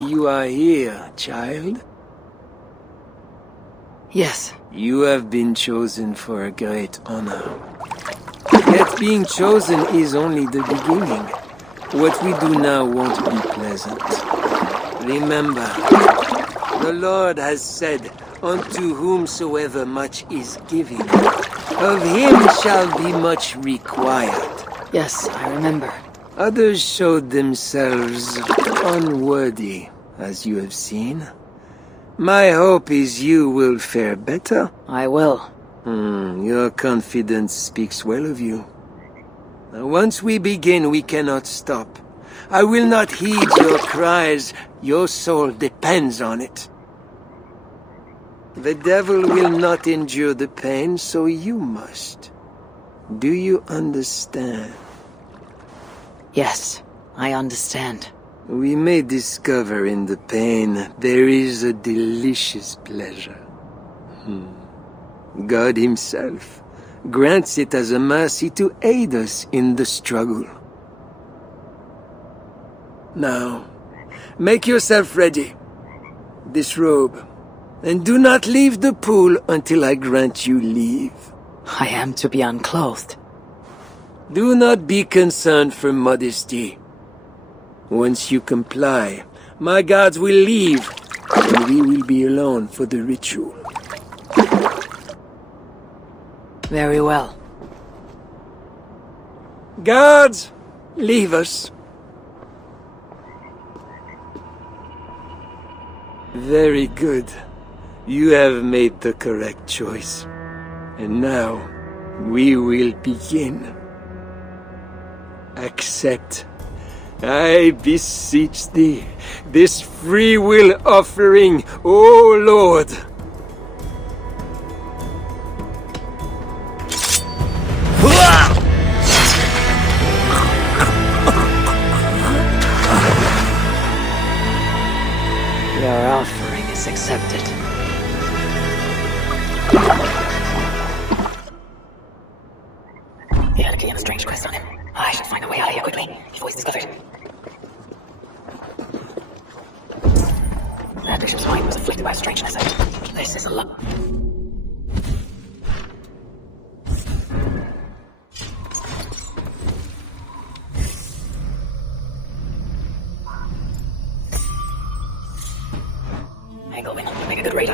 You are here, child. Yes. You have been chosen for a great honor. Yet being chosen is only the beginning. What we do now won't be pleasant. Remember, the Lord has said, unto whomsoever much is given, of him shall be much required. Yes, I remember. Others showed themselves unworthy, as you have seen. My hope is you will fare better. I will. Your confidence speaks well of you. Now, once we begin, we cannot stop. I will not heed your cries. Your soul depends on it. The devil will not endure the pain, so you must. Do you understand? Yes, I understand. We may discover in the pain there is a delicious pleasure. God himself grants it as a mercy to aid us in the struggle. Now, make yourself ready. Disrobe, and do not leave the pool until I grant you leave. I am to be unclothed. Do not be concerned for modesty. Once you comply, my guards will leave, and we will be alone for the ritual. Very well. Guards, leave us. Very good. You have made the correct choice. And now, we will begin. Accept, I beseech thee, this free will offering, O Lord. Your offering is accepted. He had a key and a strange quest on him. I should find a way out of here quickly, before he's discovered. That bishop's mind was afflicted by strangeness. This is a lot. Angle win. Make a good raid.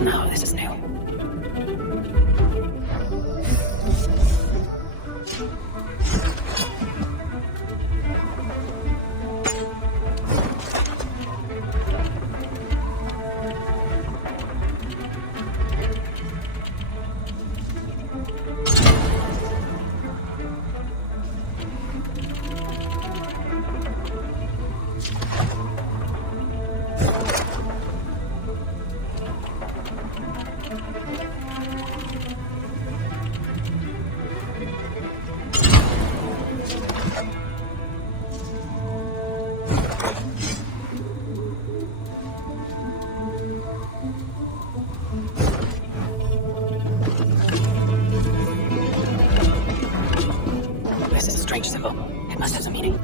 No, this is new. This is a strange symbol. It must have some meaning.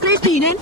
Christine?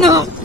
No!